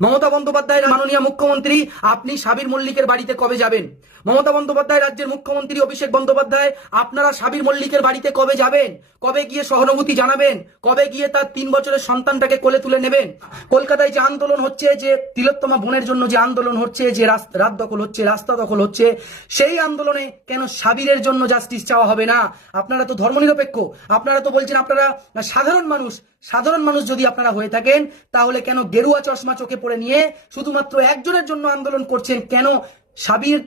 মমতা বন্দ্যোপাধ্যায়ের মাননীয় মুখ্যমন্ত্রী, আপনি সাবির মল্লিকের বাড়িতে কবে যাবেন? মমতা বন্দ্যোপাধ্যায় রাজ্যের মুখ্যমন্ত্রী অভিষেক বন্দ্যোপাধ্যায়, আপনারা সাবির মল্লিকের বাড়িতে কবে যাবেন? কবে গিয়ে সহানুভূতি জানাবেন? কবে গিয়ে তার তিন বছরের সন্তানটাকে কোলে তুলে নেবেন? কলকাতায় যে আন্দোলন হচ্ছে, যে তিলোত্তমা বোনের জন্য যে আন্দোলন হচ্ছে, যে রাত দখল হচ্ছে, রাস্তা দখল হচ্ছে, সেই আন্দোলনে কেন সাবিরের জন্য জাস্টিস চাওয়া হবে না? আপনারা তো ধর্মনিরপেক্ষ। আপনারা তো বলছেন আপনারা সাধারণ মানুষ। সাধারণ মানুষ যদি আপনারা হয়ে থাকেন, তাহলে কেন গেরুয়া চশমা চোখে পড়ে নিয়ে শুধুমাত্র একজনের জন্য আন্দোলন করছেন? কেন সাবির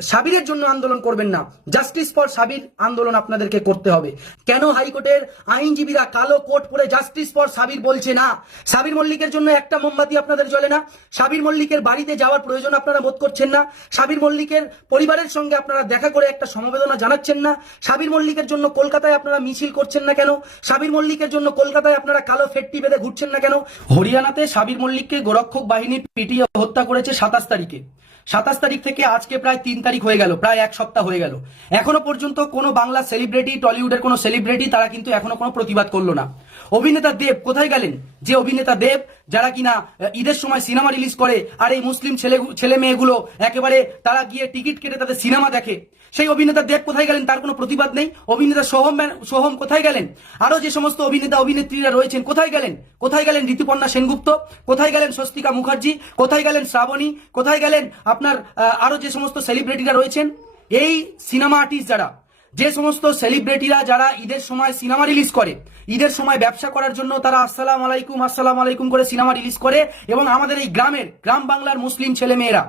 সাবিরের জন্য আন্দোলন করবেন না। জাস্টিস ফর সাবির আন্দোলন আপনাদেরকে করতে হবে। কেন হাইকোর্টের আইনজীবীরা কালো কোট পরে জাস্টিস ফর সাবির বলছে না? সাবির মল্লিকের জন্য একটা মোমবাতি আপনাদের জ্বলে না? সাবির মল্লিকের বাড়িতে যাওয়ার প্রয়োজন আপনারা বোধ করছেন না? সাবির মল্লিকের পরিবারের সঙ্গে আপনারা দেখা করে একটা সমবেদনা জানাচ্ছেন না? সাবির মল্লিকের জন্য কলকাতায় আপনারা মিছিল করছেন না কেন? সাবির মল্লিকের জন্য কলকাতায় আপনারা কালো ফেটটি বেঁধে ঘুরছেন না কেন? হরিয়ানাতে সাবির মল্লিককে গোরক্ষক বাহিনী পিটিয়ে হত্যা করেছে সাতাশ তারিখে। সাতাশ তারিখ থেকে আজকে প্রায় তিন তারিখ হয়ে গেল, প্রায় এক সপ্তাহ হয়ে গেল। এখনও পর্যন্ত কোনো বাংলা সেলিব্রিটি টলিউডের কোনো সেলিব্রিটি তারা কিন্তু এখনও কোনো প্রতিবাদ করল না। অভিনেতা দেব কোথায় গেলেন? যে অভিনেতা দেব যারা কিনা ঈদের সময় সিনেমা রিলিজ করে আর এই মুসলিম ছেলে ছেলে মেয়েগুলো একেবারে তারা গিয়ে টিকিট কেটে তাদের সিনেমা দেখে। সেই অভিনেতা দেব কোথায় গেলেন তার কোনো প্রতিবাদ নেই? অভিনেতা সোহম সোহম কোথায় গেলেন? আরও যে সমস্ত অভিনেতা অভিনেত্রীরা রয়েছেন কোথায় গেলেন? কোথায় গেলেন ঋতুপর্ণা সেনগুপ্ত? কোথায় গেলেন স্বস্তিকা মুখার্জি? কোথায় গেলেন শ্রাবণী? কোথায় গেলেন আপনার আহ, আরও যে সমস্ত সেলিব্রিটিরা রয়েছেন? এই সিনেমা আর্টিস্ট যারা যে সমস্ত সেলিব্রিটিরা যারা ঈদের সময় সিনেমা রিলিজ করে, ঈদের সময় ব্যবসা করার জন্য তারা আসসালাম আলাইকুম আসসালাম আলাইকুম করে সিনেমা রিলিজ করে এবং আমাদের এই গ্রামের, গ্রাম বাংলার মুসলিম ছেলেমেয়েরা,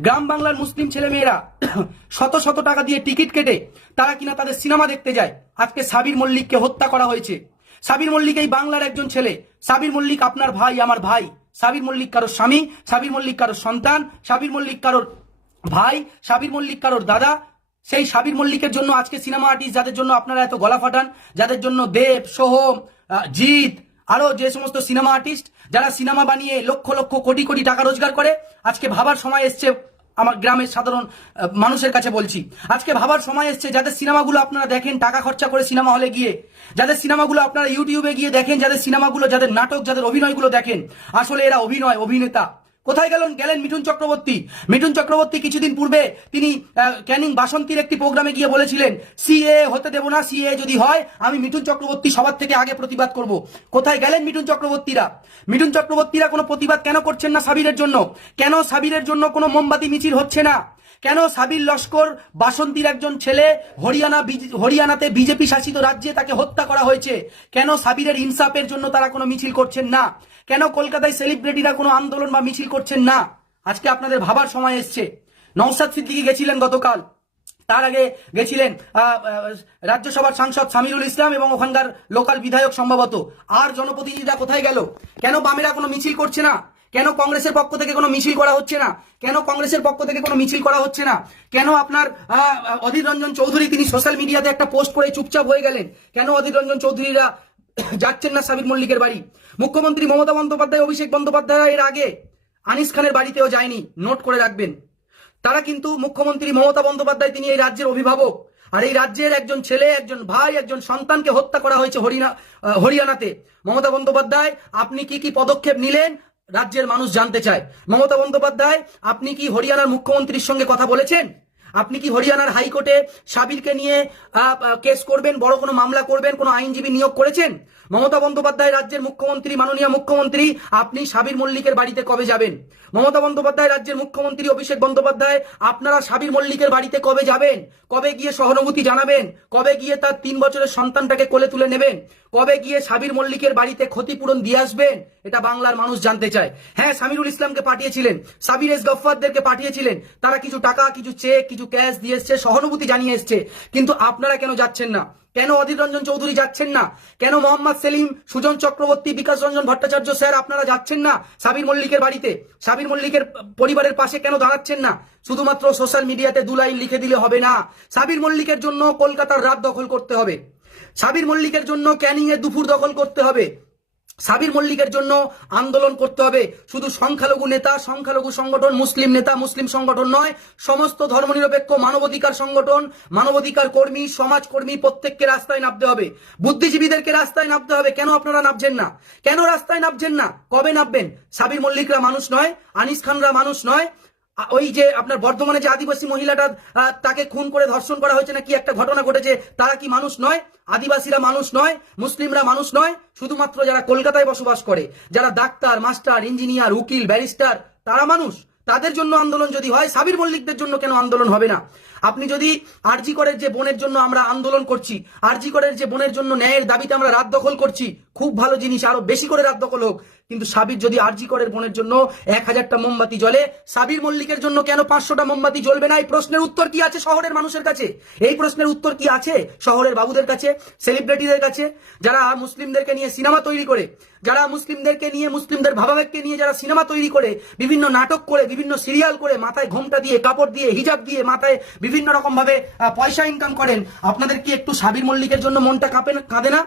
গ্রাম বাংলার মুসলিম ছেলেমেয়েরা শত শত টাকা দিয়ে টিকিট কেটে তারা কিনা তাদের সিনেমা দেখতে যায়। আজকে সাবির মল্লিককে হত্যা করা হয়েছে। সাবির মল্লিক এই বাংলার একজন ছেলে। সাবির মল্লিক আপনার ভাই, আমার ভাই। সাবির মল্লিক কারোর স্বামী, সাবির মল্লিক কারোর সন্তান, সাবির মল্লিক কারোর ভাই, সাবির মল্লিক কারোর দাদা সেই সাবির মল্লিকের জন্য আজকে সিনেমা আর্টিস্ট যাদের জন্য আপনারা এত গলা ফাটান, যাদের জন্য দেব, সোহম জিৎ, আরও যে সমস্ত সিনেমা আর্টিস্ট যারা সিনেমা বানিয়ে লক্ষ লক্ষ কোটি কোটি টাকা রোজগার করে, আজকে ভাবার সময় এসছে আমার গ্রামের সাধারণ মানুষের কাছে বলছি। আজকে ভাবার সময় এসছে যাদের সিনেমাগুলো আপনারা দেখেন টাকা খরচা করে সিনেমা হলে গিয়ে, যাদের সিনেমাগুলো আপনারা ইউটিউবে গিয়ে দেখেন, যাদের সিনেমাগুলো যাদের নাটক, যাদের অভিনয়গুলো দেখেন, আসলে এরা অভিনয়, অভিনেতা। কোথায় গেলেন? গেলেন মিঠুন চক্রবর্তী। মিঠুন চক্রবর্তী কিছুদিন পূর্বে তিনি ক্যানিং বাসন্তীর একটি প্রোগ্রামে গিয়ে বলেছিলেন, সিএ হতে দেব না, সিএ যদি হয়, আমি মিঠুন চক্রবর্তী সবার থেকে আগে প্রতিবাদ করব। কোথায় গেলেন মিঠুন চক্রবর্তীরা? মিঠুন চক্রবর্তীরা কোনো প্রতিবাদ কেন করছেন না সাবিরের জন্য? কেন সাবিরের জন্য কোনো মোমবাতি, মিছিল হচ্ছে না? কেন সাবির লস্কর বাসন্তীর একজন ছেলে হরিয়ানা হরিয়ানাতে বিজেপি শাসিত রাজ্যে তাকে হত্যা করা হয়েছে? কেন সাবিরের ইনসাফের জন্য তারা কোনো মিছিল করছেন না? কেন কলকাতায় সেলিব্রিটিরা কোনো আন্দোলন বা মিছিল করছেন না? আজকে আপনাদের ভাবার সময় এসছে। নওসাদ সিদ্দিকি গেছিলেন গতকাল। তার আগে গেছিলেন রাজ্যসভার সাংসদ সামিরুল ইসলাম এবং ওখানকার লোকাল বিধায়ক সম্ভবত। আর জনপ্রতিনিধিরা কোথায় গেল? কেন বামেরা কোনো মিছিল করছে না? কেন কংগ্রেসের পক্ষ থেকে কোনো মিছিল করা হচ্ছে না? কেন কংগ্রেসের পক্ষ থেকে কোনো মিছিল করা হচ্ছে না? কেন আপনার অধীর রঞ্জন চৌধুরী তিনি সোশ্যাল মিডিয়াতে একটা পোস্ট করে চুপচাপ হয়ে গেলেন? কেন অধীর রঞ্জন চৌধুরীরা যাচ্ছেন না সাবির মল্লিকের বাড়ি? মুখ্যমন্ত্রী মমতা বন্দ্যোপাধ্যায়, অভিষেক বন্দ্যোপাধ্যায় এর আগে আনিস খানের বাড়িতেও যায়নি। নোট করে রাখবেন। তারা কিন্তু মুখ্যমন্ত্রী মমতা বন্দ্যোপাধ্যায় তিনি এই রাজ্যের অভিভাবক। আর এই রাজ্যের একজন ছেলে, একজন ভাই, একজন সন্তানকে হত্যা করা হয়েছে হরিয়ানাতে। মমতা বন্দ্যোপাধ্যায়, আপনি কি কি পদক্ষেপ নিলেন? রাজ্যের মানুষ জানতে চায়। মমতা বন্দ্যোপাধ্যায়, আপনি কি হরিয়ানার মুখ্যমন্ত্রীর সঙ্গে কথা বলেছেন? আপনি কি হরিয়ানার হাইকোর্টে সাবিরকে নিয়ে কেস করবেন, বড় কোনো মামলা করবেন, কোনো আইনজীবী নিয়োগ করেছেন? মমতা বন্দ্যোপাধ্যায় রাজ্যের মুখ্যমন্ত্রী, মাননীয় মুখ্যমন্ত্রী, আপনি সাবির মল্লিকের বাড়িতে কবে যাবেন? মমতা বন্দ্যোপাধ্যায় রাজ্যের মুখ্যমন্ত্রী অভিষেক বন্দ্যোপাধ্যায়, আপনারা সাবির মল্লিকের বাড়িতে কবে যাবেন? কবে গিয়ে সহানুভূতি জানাবেন? কবে গিয়ে তার তিন বছরের সন্তানটাকে কোলে তুলে নেবেন? কবে গিয়ে সাবির মল্লিকের বাড়িতে ক্ষতিপূরণ দিয়ে আসবেন? এটা বাংলার মানুষ জানতে চায়। হ্যাঁ সামিরুল ইসলামকে পাঠিয়েছিলেন, সাবির এস গফফারদেরকে পাঠিয়েছিলেন। তারা কিছু টাকা, কিছু চেক কিছু ক্যাশ দিয়ে এসছে, সহানুভূতি জানিয়ে এসছে। কিন্তু আপনারা কেন যাচ্ছেন না? কেন অধীর রঞ্জন চৌধুরী যাচ্ছেন না? কেন মোহাম্মদ সেলিম, সুজন চক্রবর্তী, বিকাশ রঞ্জন ভট্টাচার্য স্যার আপনারা যাচ্ছেন না সাবির মল্লিকের বাড়িতে? সাবির মল্লিকের পরিবারের পাশে কেন দাঁড়াচ্ছেন না? শুধুমাত্র সোশ্যাল মিডিয়াতে দু লাইন লিখে দিলে হবে না। সাবির মল্লিকের জন্য কলকাতার রাত দখল করতে হবে। সাবির মল্লিকের জন্য ক্যানিং এর দুপুর দখল করতে হবে। সাবির মল্লিকের জন্য আন্দোলন করতে হবে। শুধু সংখ্যালঘু নেতা, সংখ্যালঘু সংগঠন, মুসলিম নেতা, মুসলিম সংগঠন নয়, সমস্ত ধর্মনিরপেক্ষ মানবাধিকার সংগঠন, মানবাধিকার কর্মী, সমাজকর্মী প্রত্যেককে রাস্তায় নামতে হবে। বুদ্ধিজীবীদেরকে রাস্তায় নামতে হবে। কেন আপনারা নামছেন না? কেন রাস্তায় নামছেন না? কবে নামবেন? সাবির মল্লিকরা মানুষ নয়, আনিস খানরা মানুষ নয় ওই যে আপনার বর্ধমানে যে আদিবাসী মহিলাটা তাকে খুন করে ধর্ষণ করা হয়েছে না কি একটা ঘটনা ঘটেছে, তারা কি মানুষ নয়? আদিবাসীরা মানুষ নয়? মুসলিমরা মানুষ নয়? শুধুমাত্র যারা কলকাতায় বসবাস করে, যারা ডাক্তার, মাস্টার, ইঞ্জিনিয়ার, উকিল, ব্যারিস্টার, তারা মানুষ। তাদের জন্য আন্দোলন যদি হয়, সাবির মল্লিকদের জন্য কেন আন্দোলন হবে না? আপনি যদি আরজি করের যে বোনের জন্য আমরা আন্দোলন করছি, আরজি করের যে বোনের জন্য ন্যায়ের দাবিতে আমরা রাত দখল করছি, খুব ভালো জিনিস, আরও বেশি করে রাত দখল হোক। কিন্তু সাবির যদি আরজি করের বোনের জন্য এক হাজারটা মোমবাতি জ্বলে, সাবির মল্লিকের জন্য কেন পাঁচশোটা মোমবাতি জ্বলবে না? এই প্রশ্নের উত্তর কি আছে শহরের মানুষের কাছে? এই প্রশ্নের উত্তর কি আছে শহরের বাবুদের কাছে সেলিব্রিটিদের কাছে? যারা মুসলিমদেরকে নিয়ে সিনেমা তৈরি করে, যারা মুসলিমদেরকে নিয়ে, মুসলিমদের ভাবাবেগকে নিয়ে যারা সিনেমা তৈরি করে, বিভিন্ন নাটক করে, বিভিন্ন সিরিয়াল করে, মাথায় ঘোমটা দিয়ে, কাপড় দিয়ে, হিজাব দিয়ে, মাথায় বিভিন্ন রকম ভাবে পয়সা ইনকাম করেন, আপনাদের কি একটু সাবির মল্লিকের জন্য মনটা কাঁপে কাঁদে না?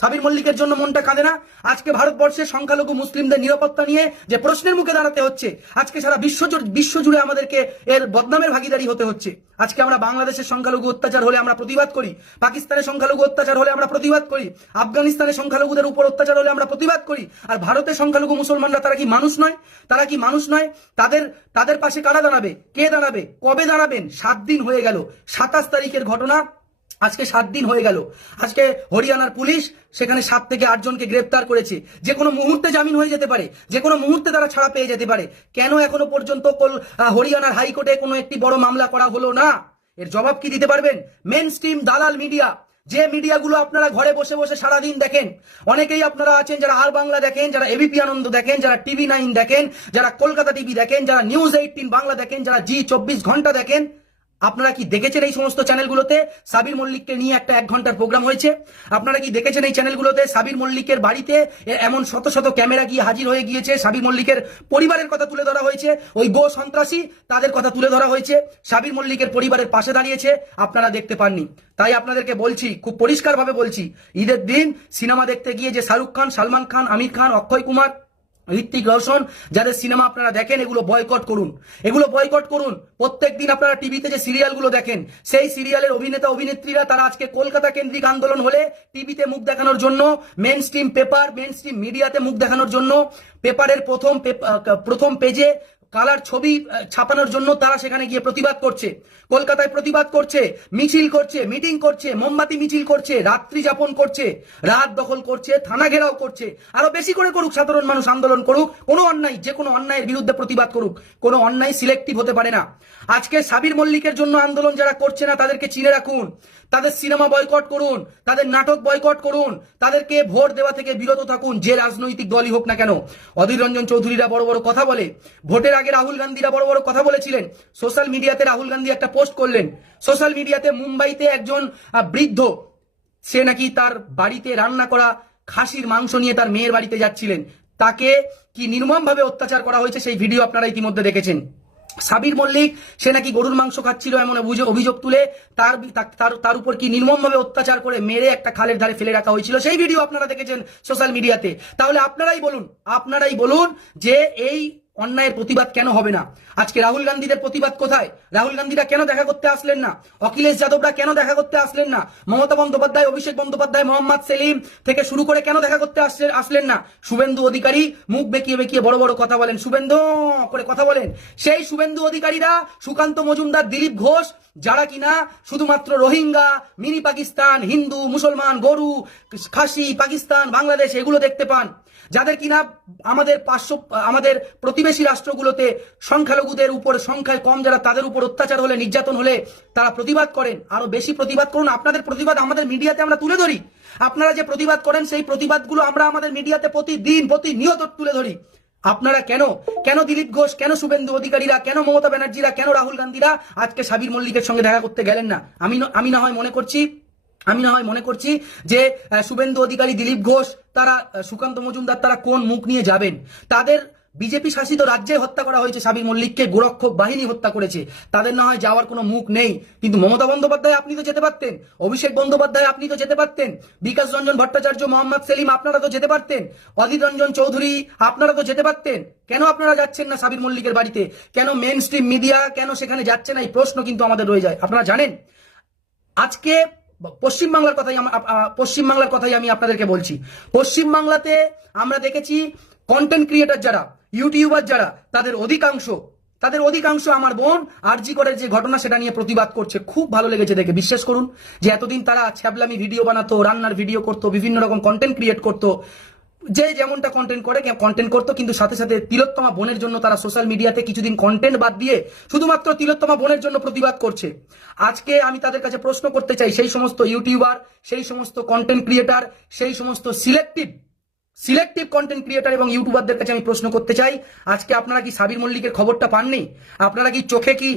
সাবির মল্লিকের জন্য মনটা কাঁদে না। আজকে ভারতবর্ষে সংখ্যালঘু মুসলিমদের নিরাপত্তা নিয়ে যে প্রশ্নের মুখে দাঁড়াতে হচ্ছে, আজকে সারা বিশ্ব জুড়ে- বিশ্ব জুড়ে আমাদেরকে এর বদনামের ভাগিদারি হতে হচ্ছে। আজকে আমরা বাংলাদেশের সংখ্যালঘু অত্যাচার হলে আমরা প্রতিবাদ করি, পাকিস্তানের সংখ্যালঘু অত্যাচার হলে আমরা প্রতিবাদ করি, আফগানিস্তানের সংখ্যালঘুদের উপর অত্যাচার হলে আমরা প্রতিবাদ করি, আর ভারতের সংখ্যালঘু মুসলমানরা তারা কি মানুষ নয়? তারা কি মানুষ নয়? তাদের তাদের পাশে কারা দাঁড়াবে? কে দাঁড়াবে? কবে দাঁড়াবেন? সাত দিন হয়ে গেল। সাতাশ তারিখের ঘটনা। আজকে সাত দিন হয়ে গেল। আজকে হরিয়ানার পুলিশ সেখানে সাত থেকে আট জনকে গ্রেপ্তার করেছে। যে কোনো মুহূর্তে জামিন হয়ে যেতে পারে। যে কোনো মুহূর্তে তারা ছাড়া পেয়ে যেতে পারে। কেন এখনও পর্যন্ত কল- হরিয়ানার হাইকোর্টে কোনো একটি বড় মামলা করা হলো না? এর জবাব কি দিতে পারবেন? মেন স্ট্রিম দালাল মিডিয়া। যে মিডিয়াগুলো আপনারা ঘরে বসে বসে সারাদিন দেখেন, অনেকেই আপনারা আছেন যারা আর বাংলা দেখেন, যারা এবিপি আনন্দ দেখেন, যারা টিভি নাইন দেখেন, যারা কলকাতা টিভি দেখেন, যারা নিউজ এইটিন বাংলা দেখেন, যারা জি চব্বিশ ঘণ্টা দেখেন আপনারা কি দেখেছেন এই সমস্ত চ্যানেলগুলোতে? সাবির মল্লিককে নিয়ে একটা এক ঘণ্টার প্রোগ্রাম হয়েছে। আপনারা কি দেখেছেন এই চ্যানেলগুলোতে? সাবির মল্লিকের বাড়িতে এমন শত শত ক্যামেরা গিয়ে হাজির হয়ে গিয়েছে। সাবির মল্লিকের পরিবারের কথা তুলে ধরা হয়েছে। ওই গো সন্ত্রাসী, তাদের কথা তুলে ধরা হয়েছে। সাবির মল্লিকের পরিবারের পাশে দাঁড়িয়েছে। আপনারা দেখতে পাননি। তাই আপনাদেরকে বলছি, খুব পরিষ্কারভাবে বলছি, ঈদের দিন সিনেমা দেখতে গিয়ে যে শাহরুখ খান, সালমান খান, আমির খান, অক্ষয় কুমার ঋত্বিক রোশন, যাদের সিনেমা আপনারা দেখেন, এগুলো বয়কট করুন। এগুলো বয়কট করুন। প্রত্যেক দিন আপনারা টিভিতে যে সিরিয়ালগুলো দেখেন, সেই সিরিয়ালের অভিনেতা, অভিনেত্রীরা তারা আজকে কলকাতা কেন্দ্রিক আন্দোলন হলে টিভিতে মুখ দেখানোর জন্য main stream paper main stream মিডিয়াতে মুখ দেখানোর জন্য পেপারের প্রথম প্রথম পেজে কালার ছবি ছাপানোর জন্য তারা সেখানে গিয়ে প্রতিবাদ করছে। কলকাতায় প্রতিবাদ করছে, মিছিল করছে, মিটিং করছে, মোমবাতি মিছিল করছে, রাত্রি যাপন করছে, রাত দখল করছে, থানা ঘেরাও করছে। আরও বেশি করে করুক, সাধারণ মানুষ আন্দোলন করুক। কোনো অন্যায়, যে কোনো অন্যায়ের বিরুদ্ধে প্রতিবাদ করুক। কোনো অন্যায় সিলেক্টিভ হতে পারে না। আজকে সাবির মল্লিকের জন্য আন্দোলন যারা করছে না, তাদেরকে চিনে রাখুন। তাদের সিনেমা বয়কট করুন, তাদের নাটক বয়কট করুন, তাদেরকে ভোট দেওয়া থেকে বিরত থাকুন, যে রাজনৈতিক দলই হোক না কেন। অধীর রঞ্জন চৌধুরীরা বড় বড় কথা বলে, ভোটের আগে রাহুল গান্ধীরা বড় বড় কথা বলেছিলেন, সোশ্যাল মিডিয়াতে রাহুল গান্ধী একটা পোস্ট করলেন, সোশ্যাল মিডিয়াতে মুম্বাইতে একজন বৃদ্ধ, সে নাকি তার বাড়িতে রান্না করা খাসির মাংস নিয়ে তার মেয়ের বাড়িতে যাচ্ছিলেন, তাকে কি নির্মমভাবে অত্যাচার করা হয়েছে সেই ভিডিও আপনারা ইতিমধ্যে দেখেছেন। সাবির মল্লিক, সে নাকি গরুর মাংস খাচ্ছিল এমন অভিযোগ তুলে, তার তার তার উপর কি নির্মমভাবে অত্যাচার করে মেরে একটা খালের ধারে ফেলে রাখা হয়েছিল? সেই ভিডিও আপনারা দেখেছেন সোশ্যাল মিডিয়াতে তাহলে আপনারাই বলুন আপনারাই বলুন যে এই অন্যায়ের প্রতিবাদ কেন হবে না? আজকে রাহুল গান্ধীদের প্রতিবাদ কোথায়? রাহুল গান্ধীরা কেন দেখা করতে আসলেন না? অখিলেশ যাদবরা কেন দেখা করতে আসলেন না? মমতা বন্দ্যোপাধ্যায়, অভিষেক বন্দ্যোপাধ্যায়, মোহাম্মদ সেলিম থেকে শুরু করে কেন দেখা করতে আসলেন না? শুভেন্দু অধিকারী মুখ বেঁকিয়ে বেঁকিয়ে বড় বড় কথা বলেন। শুভেন্দু, করে কথা বলেন। সেই শুভেন্দু অধিকারীরা সুকান্ত মজুমদার, দিলীপ ঘোষ, যারা কিনা শুধুমাত্র রোহিঙ্গা, মিনি পাকিস্তান, হিন্দু, মুসলমান, গরু, খাসি, পাকিস্তান, বাংলাদেশ, এগুলো দেখতে পান। যাদের কিনা আমাদের পার্শ্ব আমাদের প্রতিবেশী রাষ্ট্রগুলোতে সংখ্যালঘুদের উপর সংখ্যায় কম, যারা তাদের উপর অত্যাচার হলে, নির্যাতন হলে তারা প্রতিবাদ করেন। আরও বেশি প্রতিবাদ করুন। আপনাদের প্রতিবাদ আমাদের মিডিয়াতে আমরা তুলে ধরি। আপনারা যে প্রতিবাদ করেন, সেই প্রতিবাদগুলো আমরা আমাদের মিডিয়াতে প্রতিদিন, প্রতিনিয়ত তুলে ধরি। আপনারা কেন? কেন দিলীপ ঘোষ, কেন শুভেন্দু অধিকারীরা, কেন মমতা ব্যানার্জিরা, কেন রাহুল গান্ধীরা আজকে সাবির মল্লিকের সঙ্গে দেখা করতে গেলেন না? আমি আমি না হয় মনে করছি আমি না হয় মনে করছি যে শুভেন্দু অধিকারী দিলীপ ঘোষ, তারা সুকান্ত মজুমদার, তারা কোন মুখ নিয়ে যাবেন? তাদের বিজেপি শাসিত রাজ্যে হত্যা করা হয়েছে সাবির মল্লিককে গোরক্ষক বাহিনী হত্যা করেছে। তাদের না হয় যাওয়ার কোনো মুখ নেই। কিন্তু মমতা বন্দ্যোপাধ্যায় আপনি তো যেতে পারতেন। অভিষেক বন্দ্যোপাধ্যায় আপনি তো যেতে পারতেন। বিকাশ রঞ্জন ভট্টাচার্য, মোহাম্মদ সেলিম আপনারা তো যেতে পারতেন। অধীর রঞ্জন চৌধুরী আপনারা তো যেতে পারতেন। কেন আপনারা যাচ্ছেন না সাবির মল্লিকের বাড়িতে? কেন মেন স্ট্রিম মিডিয়া কেন সেখানে যাচ্ছে না? এই প্রশ্ন কিন্তু আমাদের রয়ে যায়। আপনারা জানেন? আজকে পশ্চিমবাংলার কথাই পশ্চিমবাংলার কথাই আমি আপনাদেরকে বলছি। পশ্চিমবাংলাতে আমরা দেখেছি কন্টেন্ট ক্রিয়েটার যারা ইউটিউবার যারা, তাদের অধিকাংশ তাদের অধিকাংশ আমার বোন আরজি করে যে ঘটনা সেটা নিয়ে প্রতিবাদ করছে। খুব ভালো লেগেছে দেখে, বিশ্বাস করুন যে এতদিন তারা ছ্যাবলামি ভিডিও বানাতো, রান্নার ভিডিও করতো, বিভিন্ন রকম কন্টেন্ট ক্রিয়েট করতো। যে যেমনটা কন্টেন্ট করে কন্টেন্ট করতো, কিন্তু সাথে সাথে তিলোত্তমা বোনের জন্য তারা সোশ্যাল মিডিয়াতে কিছুদিন কন্টেন্ট বাদ দিয়ে শুধুমাত্র তিলোত্তমা বোনের জন্য প্রতিবাদ করছে। আজকে আমি তাদের কাছে প্রশ্ন করতে চাই, সেই সমস্ত ইউটিউবার সেই সমস্ত কন্টেন্ট ক্রিয়েটার সেই সমস্ত সিলেক্টিভ সিলেক্টিভ কন্টেন্ট ক্রিয়েটার এবং ইউটিউবারদের কাছে আমি প্রশ্ন করতে চাই, আজকে আপনারা কি সাবির মল্লিকের খবরটা পাননি? আপনারা কি চোখে কি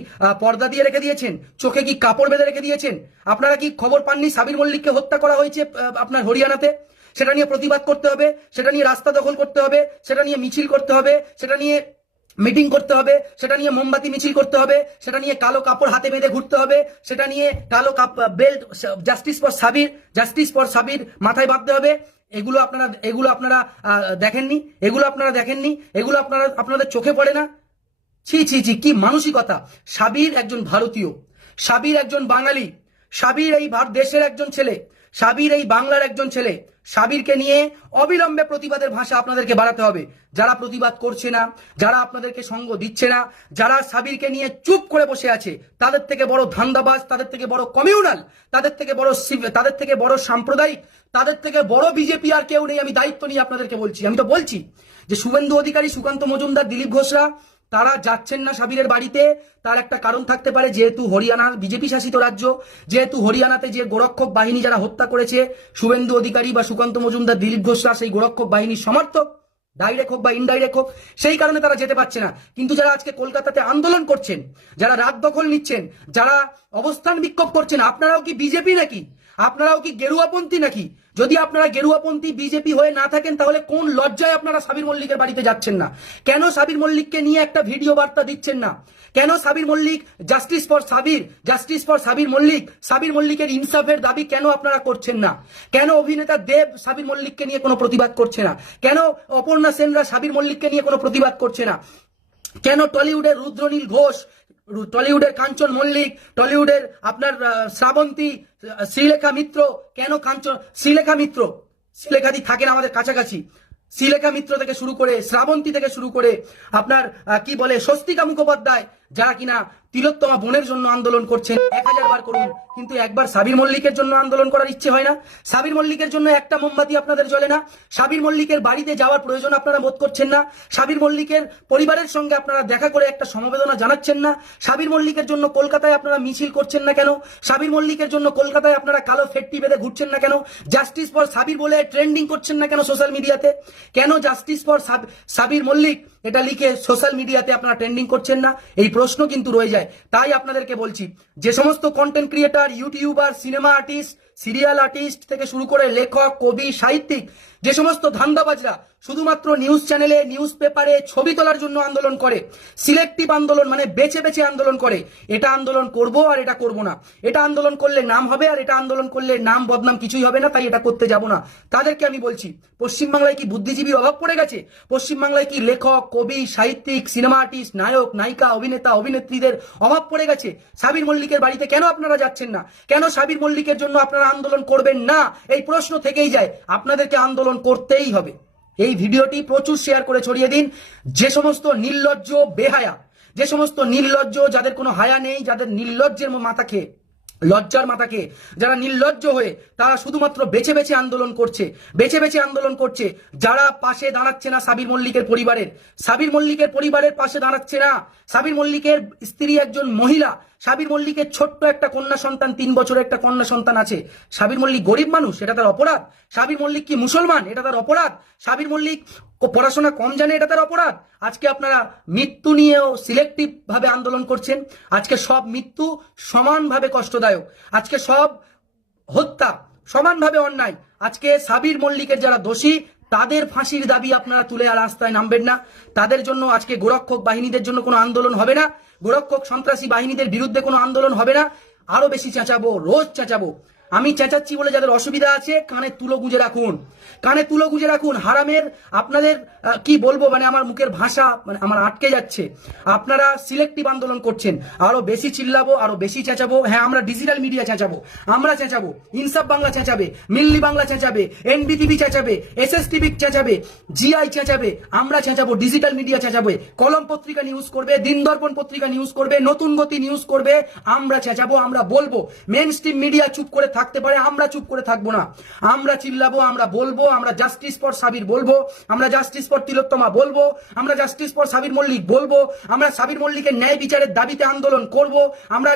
পর্দা দিয়ে রেখে দিয়েছেন? চোখে কি কাপড় বেঁধে রেখে দিয়েছেন? আপনারা কি খবর পাননি সাবির মল্লিককে হত্যা করা হয়েছে আপনার হরিয়ানাতে? সেটা নিয়ে প্রতিবাদ করতে হবে, সেটা নিয়ে রাস্তা দখল করতে হবে, সেটা নিয়ে মিছিল করতে হবে, সেটা নিয়ে মিটিং করতে হবে, সেটা নিয়ে মোমবাতি মিছিল করতে হবে, সেটা নিয়ে কালো কাপড় হাতে বেঁধে ঘুরতে হবে, সেটা নিয়ে কালো cup belt justice for Sabir justice for Sabir মাথায় বাঁধতে হবে। এগুলো আপনারা এগুলো আপনারা দেখেননি, এগুলো আপনারা দেখেননি, এগুলো আপনারা, আপনাদের চোখে পড়ে না? ছি ছি ছি, কি মানসিকতা। সাবির একজন ভারতীয় সাবির একজন বাঙালি সাবির এই ভার- দেশের একজন ছেলে। সাবির এই বাংলার একজন ছেলে। সাবিরকে নিয়ে অবিলম্বে প্রতিবাদের ভাষা আপনাদেরকে বাড়াতে হবে। যারা প্রতিবাদ করছে না, যারা আপনাদেরকে সঙ্গ দিচ্ছে না, যারা সাবিরকে নিয়ে চুপ করে বসে আছে, তাদের থেকে বড় ধান্দাবাজ, তাদের থেকে বড় কমিউনাল, তাদের থেকে বড় তাদের থেকে বড় সাম্প্রদায়িক, তাদের থেকে বড় বিজেপি আর কেউ নেই, আমি দায়িত্ব নিয়ে আপনাদেরকে বলছি। আমি তো বলছি যে শুভেন্দু অধিকারী সুকান্ত মজুমদার, দিলীপ ঘোষরা তারা যাচ্ছেন না সাবিরের বাড়িতে। তার একটা কারণ থাকতে পারে, যেহেতু হরিয়ানার বিজেপি শাসিত রাজ্য, যেহেতু হরিয়ানাতে যে গোরক্ষক বাহিনী যারা হত্যা করেছে, শুভেন্দু অধিকারী বা সুকান্ত মজুমদার, দিলীপ ঘোষরা সেই গোরক্ষক বাহিনীর সমর্থক ডাইরেক্ট হোক বা ইনডাইরেক্ট হোক, সেই কারণে তারা যেতে পারছে না। কিন্তু যারা আজকে কলকাতাতে আন্দোলন করছেন, যারা রাত দখল নিচ্ছেন, যারা অবস্থান বিক্ষোভ করছেন, আপনারাও কি বিজেপি নাকি? আপনারাও কি গেরুয়াপন্থী নাকি? যদি আপনারা গেরুয়াপন্থী বিজেপি হয়ে না থাকেন, তাহলে কোন লজ্জায় আপনারা সাবির মল্লিকের বাড়িতে যাচ্ছেন না? কেন সাবির মল্লিককে নিয়ে একটা ভিডিও বার্তা দিচ্ছেন না? কেন Sabir Mallick justice for Sabir justice for Sabir Mallick, Sabir মল্লিকের ইনসাফের দাবি কেন আপনারা করছেন না? কেন অভিনেতা দেব সাবির মল্লিককে নিয়ে কোনো প্রতিবাদ করছে না? কেন অপর্ণা সেনরা সাবির মল্লিককে নিয়ে কোনো প্রতিবাদ করছে না? কেন টলিউডের রুদ্রনীল ঘোষ, টলিউডের কাঞ্চন মল্লিক, টলিউডের আপনার শ্রাবন্তী শ্রীলেখা মিত্র কেন কাঞ্চন শ্রীলেখা মিত্র, শ্রীলেখাদি থাকেন আমাদের কাছাকাছি। শ্রীলেখা মিত্র থেকে শুরু করে, শ্রাবন্তী থেকে শুরু করে, আপনার কি বলে, স্বস্তিকা মুখোপাধ্যায় যারা কিনা তিলোত্তমা বোনের জন্য আন্দোলন করছেন, এক হাজার বার করুন, কিন্তু একবার সাবির মল্লিকের জন্য আন্দোলন করার ইচ্ছে হয় না। সাবির মল্লিকের জন্য একটা মোমবাতি আপনাদের জ্বলে না। সাবির মল্লিকের বাড়িতে যাওয়ার প্রয়োজন আপনারা বোধ করছেন না। সাবির মল্লিকের পরিবারের সঙ্গে আপনারা দেখা করে একটা সমবেদনা জানাচ্ছেন না। সাবির মল্লিকের জন্য কলকাতায় আপনারা মিছিল করছেন না কেন? সাবির মল্লিকের জন্য কলকাতায় আপনারা কালো ফেটটি বেঁধে ঘুরছেন না কেন? জাস্টিস ফর সাবির বলে ট্রেন্ডিং করছেন না কেন সোশ্যাল মিডিয়াতে? কেন জাস্টিস ফর সাবির মল্লিক এটা লিখে সোশ্যাল মিডিয়াতে আপনারা ট্রেন্ডিং করছেন না, এই প্রশ্ন কিন্তু রয়ে যায়। তাই আপনাদেরকে বলছি, যে সমস্ত content creator YouTuber cinema artist serial artist থেকে শুরু করে লেখক, কবি, সাহিত্যিক, যে সমস্ত ধান্দাবাজরা শুধুমাত্র নিউজ চ্যানেলে, নিউজ পেপারে ছবি তোলার জন্য আন্দোলন করে, সিলেক্টিভ আন্দোলন মানে বেছে বেছে আন্দোলন করে, এটা আন্দোলন করব আর এটা করব না। এটা আন্দোলন করলে নাম হবে আর এটা আন্দোলন করলে নাম, বদনাম কিছুই হবে না, তাই এটা করতে যাব না। তাদেরকে আমি বলছি, পশ্চিমবাংলায় কি বুদ্ধিজীবী অভাব পড়ে গেছে? পশ্চিমবাংলায় কি লেখক, কবি, সাহিত্যিক, সিনেমা আর্টিস্ট, নায়ক, নায়িকা, অভিনেতা, অভিনেত্রীদের অভাব পড়ে গেছে? সাবির মল্লিকের বাড়িতে কেন আপনারা যাচ্ছেন না? কেন সাবির মল্লিকের জন্য আপনারা আন্দোলন করবেন না, এই প্রশ্ন থেকেই যায়। আপনাদেরকে আন্দোলন করতেই হবে। এই ভিডিওটি প্রচুর শেয়ার করে ছড়িয়ে দিন। যে সমস্ত নির্লজ্জ বেহায়া, যে সমস্ত নির্লজ্জ যাদের কোনো হায়া নেই, যাদের নির্লজ্জের মাথা খেয়ে লজ্জার মাথাকে, যারা নির্লজ্জ হয়ে তারা শুধুমাত্র বেছে বেছে আন্দোলন করছে, বেছে বেছে আন্দোলন করছে, যারা পাশে দাঁড়াচ্ছে না সাবির মল্লিকের পরিবারের। সাবির মল্লিকের পরিবারের পাশে দাঁড়াচ্ছে না। সাবির মল্লিকের স্ত্রী একজন মহিলা সাবির মল্লিকের ছোট্ট একটা কন্যা সন্তান, তিন বছরের একটা কন্যা সন্তান আছে। সাবির মল্লিক গরিব মানুষ, এটা তার অপরাধ। সাবির মল্লিক কি মুসলমান, এটা তার অপরাধ। সাবির মল্লিক পড়াশোনা কম জানে, এটা তার অপরাধ। আজকে আপনারা মৃত্যু নিয়েও সিলেক্টিভ ভাবে আন্দোলন করছেন। আজকে সব মৃত্যু সমানভাবে কষ্টদায়ক। আজকে সব হত্যা সমানভাবে অন্যায়। আজকে সাবির মল্লিকের যারা দোষী তাদের ফাঁসির দাবি আপনারা তুলে আর রাস্তায় নামবেন না। তাদের জন্য আজকে গোরক্ষক বাহিনীদের জন্য কোনো আন্দোলন হবে না। গোরক্ষক সন্ত্রাসী বাহিনীদের বিরুদ্ধে কোনো আন্দোলন হবে না। আরও বেশি চেঁচাবো, রোজ চেঁচাবো। আমি চেঁচাচ্ছি বলে যাদের অসুবিধা আছে, কানে তুলো গুঁজে রাখুন। কানে তুলো গুঁজে রাখুন। হারামের, আপনাদের কি বলব মানে আমার মুখের ভাষা মানে আমার আটকে যাচ্ছে। আপনারা সিলেক্টিভ আন্দোলন করছেন। আরও বেশি চিল্লাবো, আরও বেশি চেঁচাবো। হ্যাঁ আমরা ডিজিটাল মিডিয়া চেঁচাবো। আমরা চেঁচাবো। ইনসাফ বাংলা চেঁচাবে। মিল্লি বাংলা চেঁচাবে। এনবিটিভি চেঁচাবে। এসএস টিভি চেঁচাবে। জিআই চেঁচাবে। আমরা চেঁচাবো। Digital media চেঁচাবে। কলম পত্রিকা নিউজ করবে। দিন দর্পণ পত্রিকা নিউজ করবে। নতুন গতি নিউজ করবে। আমরা চেঁচাবো, আমরা বলব। মেন স্ট্রিম মিডিয়া চুপ করে থাকতে পারে, আমরা চুপ করে থাকব না। আমরা চিল্লাবো, আমরা বলব, আমরা জাস্টিস ফর সাবির বলব, আমরা জাস্টিস ফর তিলোত্তমা বলব, আমরা জাস্টিস ফর সাবির মল্লিক বলব, আমরা সাবির মল্লিকের ন্যায় বিচারের দাবিতে আন্দোলন করব, আমরা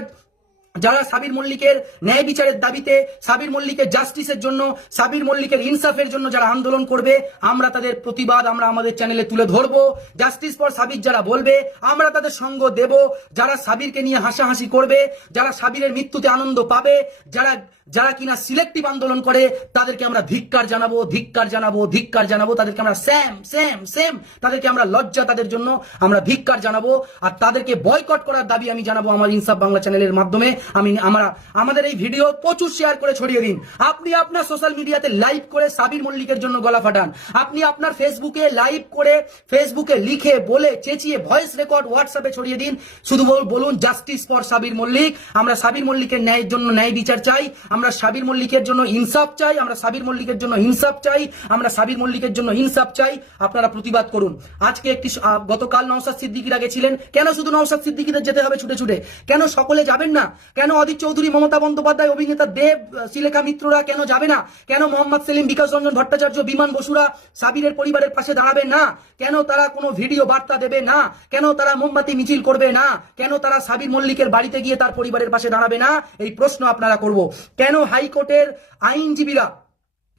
যারা সাবির মল্লিকের ন্যায় বিচারের দাবিতে, সাবির মল্লিকের জাস্টিসের জন্য, সাবির মল্লিকের ইনসাফের জন্য যারা আন্দোলন করবে, আমরা তাদের প্রতিবাদ আমরা আমাদের চ্যানেলে তুলে ধরবো। জাস্টিস ফর সাবির যারা বলবে, আমরা তাদের সঙ্গ দেব। যারা সাবিরকে নিয়ে হাসাহাসি করবে, যারা সাবিরের মৃত্যুতে আনন্দ পাবে, যারা যারা কিনা সিলেক্টিভ আন্দোলন করে, তাদেরকে আমরা ধিক্কার জানাব ধিক্কার জানাব ধিক্কার জানাব। তাদেরকে আমরা স্যাম সেম সেম তাদেরকে আমরা লজ্জা তাদের জন্য আমরা ধিক্কার জানাব। আর তাদেরকে বয়কট করার দাবি আমি জানাব আমার ইনসাফ বাংলা চ্যানেলের মাধ্যমে। আমি আমরা, আমাদের এই ভিডিও প্রচুর শেয়ার করে ছড়িয়ে দিন। আপনি আপনার সোশ্যাল মিডিয়াতে লাইভ করে সাবির মল্লিকের জন্য গলা ফাটান। আপনি আপনার ফেসবুকে লাইভ করে ফেসবুকে লিখে, বলে, চেঁচিয়ে ভয়েস রেকর্ড হোয়াটসঅ্যাপে ছড়িয়ে দিন। শুধু বল- বলুন জাস্টিস ফর সাবির মল্লিক। আমরা সাবির মল্লিকের ন্যায়ের জন্য ন্যায় বিচার চাই। আমরা সাবির মল্লিকের জন্য ইনসাফ চাই, আমরা সাবির মল্লিকের জন্য ইনসাফ চাই, আমরা সাবির মল্লিকের জন্য ইনসাফ চাই। আপনারা প্রতিবাদ করুন। আজকে একটি গতকাল নওশাদ সিদ্দিকিরা গেছিলেন কেন শুধু নওশাদ সিদ্দিকিদের যেতে হবে ছুটে ছুটে? কেন সকলে যাবেন না? কেন অদিত চৌধুরী, মমতা বন্দ্যোপাধ্যায়, অভিনেতা দেব শিলেখা মিত্ররা কেন যাবে না? কেন মোহাম্মদ সেলিম, বিকাশ রঞ্জন ভট্টাচার্য, বিমান বসুরা সাবিরের পরিবারের পাশে দাঁড়াবে না? কেন তারা কোনো ভিডিও বার্তা দেবে না? কেন তারা মোমবাতি মিছিল করবে না? কেন তারা সাবির মল্লিকের বাড়িতে গিয়ে তার পরিবারের পাশে দাঁড়াবে না? এই প্রশ্ন আপনারা করব। কেন হাইকোর্টের আইনজীবীরা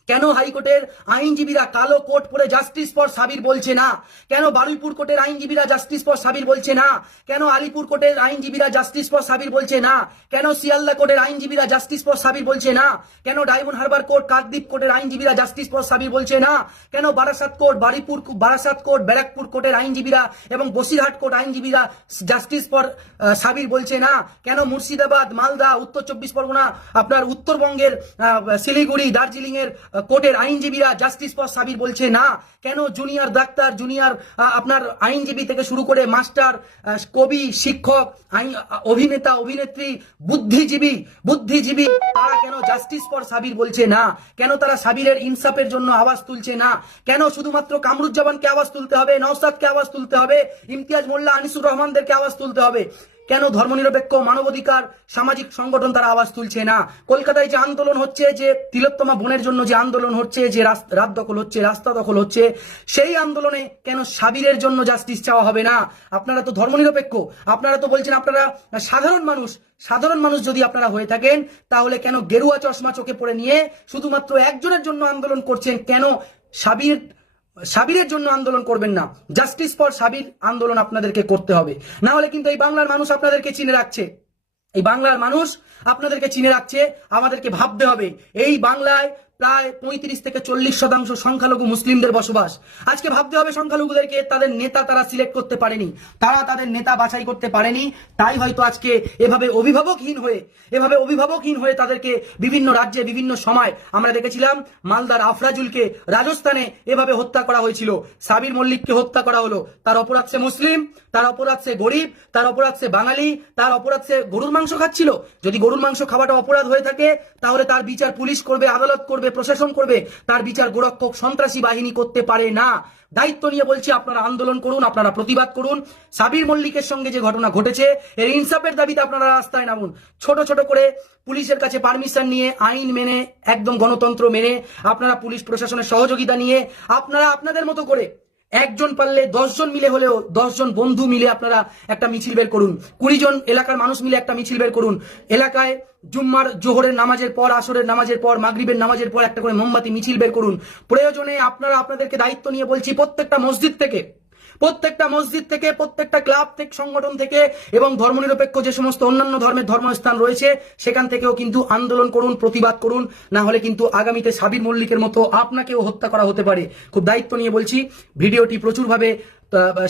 কেন হাইকোর্টের আইনজীবীরা কালো কোট পরে জাস্টিস ফর সাবির বলছে না? কেন বারুইপুর কোর্টের আইনজীবীরা জাস্টিস ফর সাবির বলছে না? কেন আলিপুর কোর্টের আইনজীবীরা জাস্টিস ফর সাবির বলছে না? কেন শিয়ালদা কোর্টের আইনজীবীরা জাস্টিস ফর সাবির বলছে না? কেন ডায়মন্ড হারবার কোর্ট কাকদ্বীপ কোর্টের আইনজীবীরা জাস্টিস ফর সাবির বলছে না? কেন বারাসাত কোর্ট বারুইপুর বারাসাত কোর্ট ব্যারাকপুর কোর্টের আইনজীবীরা এবং বসিরহাট কোর্ট আইনজীবীরা জাস্টিস ফর সাবির বলছে না? কেন মুর্শিদাবাদ মালদা উত্তর চব্বিশ পরগনা আপনার উত্তরবঙ্গের শিলিগুড়ি দার্জিলিং এর আহ, কোর্টের আইনজীবীরা জাস্টিস ফর সাবির বলছে, না, কেন জুনিয়র ডাক্তার, জুনিয়র আপনার আইনজীবী থেকে শুরু করে মাস্টার কবি, শিক্ষক অভিনেতা, অভিনেত্রী, বুদ্ধিজীবী বুদ্ধিজীবী, তারা কেন জাস্টিস ফর সাবির বলছে, না, কেন তারা সাবিরের ইনসাফের জন্য আওয়াজ তুলছে, না, কেন শুধুমাত্র কামরুজ্জামানকে আওয়াজ তুলতে হবে নওসাদকে আওয়াজ তুলতে হবে, ইমতিয়াজ মোল্লা, আনিসুর রহমানদেরকে আওয়াজ তুলতে হবে? কেন ধর্মনিরপেক্ষ মানবাধিকার, সামাজিক সংগঠন তারা আওয়াজ তুলছে না? কলকাতায় যে আন্দোলন হচ্ছে, যে তিলোত্তমা বোনের জন্য যে আন্দোলন হচ্ছে, যে রাত দখল হচ্ছে, রাস্তা দখল হচ্ছে, সেই আন্দোলনে কেন সাবিরের জন্য জাস্টিস চাওয়া হবে না? আপনারা তো ধর্মনিরপেক্ষ। আপনারা তো বলছেন আপনারা সাধারণ মানুষ। সাধারণ মানুষ যদি আপনারা হয়ে থাকেন, তাহলে কেন গেরুয়া চশমা চোখে পড়ে নিয়ে শুধুমাত্র একজনের জন্য আন্দোলন করছেন? কেন সাবির সাবিরের জন্য আন্দোলন করবেন না। জাস্টিস ফর সাবির আন্দোলন আপনাদেরকে করতে হবে। না হলে কিন্তু এই বাংলার মানুষ আপনাদেরকে চিনে রাখছে। এই বাংলার মানুষ আপনাদেরকে চিনে রাখছে, আমাদেরকে ভাবতে হবে। এই বাংলায় প্রায় পঁয়ত্রিশ থেকে চল্লিশ শতাংশ সংখ্যালঘু মুসলিমদের বসবাস। আজকে ভাবতে হবে সংখ্যালঘুদেরকে তাদের নেতা তারা সিলেক্ট করতে পারেনি। তারা তাদের নেতা বাছাই করতে পারেনি। তাই হয়তো আজকে এভাবে অভিভাবকহীন হয়ে, এভাবে অভিভাবকহীন হয়ে তাদেরকে বিভিন্ন রাজ্যে, বিভিন্ন সময় আমরা দেখেছিলাম মালদার আফরাজুলকে রাজস্থানে এভাবে হত্যা করা হয়েছিল। সাবির মল্লিককে হত্যা করা হলো। তার অপরাধ সে মুসলিম, তার অপরাধ সে গরিব, তার অপরাধ সে বাঙালি, তার অপরাধ সে গরুর মাংস খাচ্ছিল। যদি গরুর মাংস খাওয়াটা অপরাধ হয়ে থাকে, তাহলে তার বিচার পুলিশ করবে, আদালত করবে। প্রশাসন করবে, তার বিচার গোরক্ষক সন্ত্রাসী বাহিনী করতে পারে না। দায়িত্ব নিয়ে বলছি, আপনারা আন্দোলন করুন, আপনারা প্রতিবাদ করুন। সাবির মল্লিকের সঙ্গে যে ঘটনা ঘটেছে, এর ইনসাফের দাবিতে আপনারা রাস্তায় নামুন। ছোট ছোট করে পুলিশের কাছে পারমিশন নিয়ে, আইন মেনে, একদম গণতন্ত্র মেনে, আপনারা পুলিশ প্রশাসনের সহযোগিতা নিয়ে, আপনারা আপনাদের মতো করে একজন পারলে দশজন মিলে হলেও দশজন বন্ধু মিলে আপনারা একটা মিছিল বের করুন। কুড়ি জন এলাকার মানুষ মিলে একটা মিছিল বের করুন। এলাকায় জুম্মার, জোহরের নামাজের পর, আসরের নামাজের পর, মাগরিবের নামাজের পর একটা করে মোমবাতি মিছিল বের করুন। প্রয়োজনে আপনারা আপনাদেরকে দায়িত্ব নিয়ে বলছি, প্রত্যেকটা মসজিদ থেকে প্রত্যেকটা মসজিদ থেকে, প্রত্যেকটা ক্লাব থেকে, সংগঠন থেকে এবং ধর্মনিরপেক্ষ যে সমস্ত অন্যান্য ধর্মের ধর্মস্থান রয়েছে, সেখান থেকেও কিন্তু আন্দোলন করুন, প্রতিবাদ করুন, না হলে কিন্তু আগামীতে সাবির মল্লিকের মতো আপনাকেও হত্যা করা হতে পারে। খুব দায়িত্ব নিয়ে বলছি, ভিডিওটি প্রচুরভাবে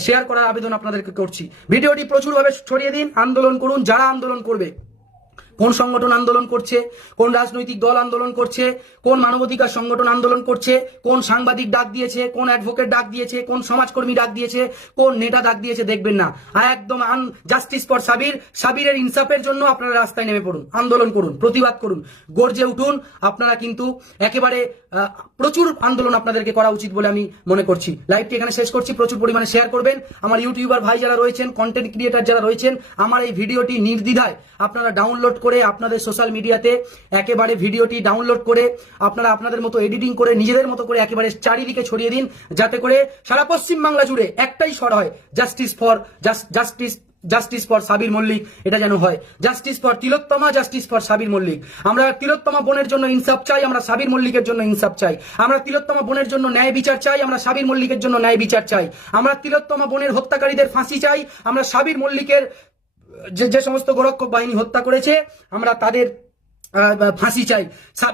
শেয়ার করার আবেদন আপনাদেরকে করছি। ভিডিওটি প্রচুরভাবে ছড়িয়ে দিন, আন্দোলন করুন, যারা আন্দোলন করবে। কোন সংগঠন আন্দোলন করছে, কোন রাজনৈতিক দল আন্দোলন করছে, কোন মানবাধিকার সংগঠন আন্দোলন করছে, কোন সাংবাদিক ডাক দিয়েছে, কোন অ্যাডভোকেট ডাক দিয়েছে, কোন সমাজকর্মী ডাক দিয়েছে, কোন নেতা ডাক দিয়েছে দেখবেন না। একদম জাস্টিস ফর সাবির, সাবিরের ইনসাফের জন্য আপনারা রাস্তায় নেমে পড়ুন, আন্দোলন করুন, প্রতিবাদ করুন, গর্জে উঠুন। আপনারা কিন্তু একেবারে প্রচুর আন্দোলন আপনাদেরকে করা উচিত বলে আমি মনে করছি। লাইভটি এখানে শেষ করছি, প্রচুর পরিমাণে শেয়ার করবেন। আমার ইউটিউবার ভাই যারা রয়েছেন কন্টেন্ট ক্রিয়েটার যারা রয়েছেন, আমার এই ভিডিওটি নির্দ্বিধায় আপনারা ডাউনলোড করে আপনাদের সোশ্যাল মিডিয়াতে একেবারে ভিডিওটি ডাউনলোড করে আপনারা আপনাদের মতো এডিটিং করে নিজেদের মতো করে একেবারে চারিদিকে ছড়িয়ে দিন, যাতে করে সারা পশ্চিম বাংলা জুড়ে একটাই স্বর হয় justice for justice justice for Sabir Mallick, এটা যেন হয়। Justice for Tilottama justice for Sabir Mallick. আমরা তিলোত্তমা বোনের জন্য ইনসাফ চাই, আমরা সাবির মল্লিকের জন্য ইনসাফ চাই। আমরা তিলোত্তমা বোনের জন্য ন্যায় বিচার চাই, আমরা সাবির মল্লিকের জন্য ন্যায় বিচার চাই। আমরা তিলোত্তমা বোনের হত্যাকারীদের ফাঁসি চাই, আমরা সাবির মল্লিকের যে সমস্ত গোরক্ষক বাহিনী হত্যা করেছে, আমরা তাদের ফাঁসি চাই।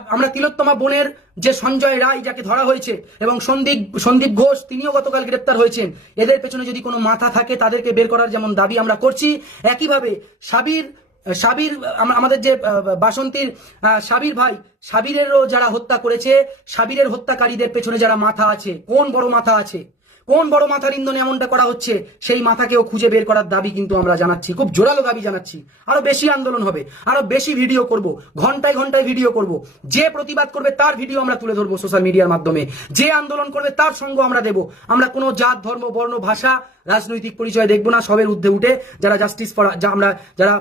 আমরা তিলোত্তমা বোনের যে সঞ্জয় রায়, যাকে ধরা হয়েছে, এবং সন্দীপ সন্দীপ ঘোষ, তিনিও গতকাল গ্রেপ্তার হয়েছেন। এদের পেছনে যদি কোনো মাথা থাকে, তাদেরকে বের করার যেমন দাবি আমরা করছি, একইভাবে সাবির সাবির, আম- আমাদের যে বাসন্তীর সাবির ভাই, সাবিরেরও যারা হত্যা করেছে, সাবিরের হত্যাকারীদের পেছনে যারা মাথা আছে, কোন বড় মাথা আছে? কোন বড় মাথার ইন্ধনে এমনটা করা হচ্ছে? সেই মাথাকেও খুঁজে বের করার দাবি কিন্তু আমরা জানাচ্ছি। খুব জোরালো দাবি জানাচ্ছি। আরও বেশি আন্দোলন হবে। আরও বেশি ভিডিও করব। ঘন্টায় ঘন্টায় ভিডিও করব। যে প্রতিবাদ করবে তার ভিডিও আমরা তুলে ধরবো সোশ্যাল মিডিয়ার মাধ্যমে। যে আন্দোলন করবে তার সঙ্গ আমরা দেব। আমরা কোনো জাত, ধর্ম, বর্ণ, ভাষা, রাজনৈতিক পরিচয় দেখব না, সবের ঊর্ধ্বে উঠে যারা জাস্টিস আমরা যারা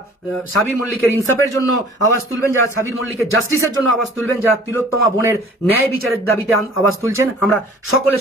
সাবির মল্লিকের ইনসাফের জন্য আওয়াজ তুলবেন, যারা সাবির মল্লিকের জাস্টিসের জন্য আওয়াজ তুলবেন, যারা তিলোত্তমা বোনের ন্যায় বিচারের দাবিতে আওয়াজ তুলছেন, আমরা সকলে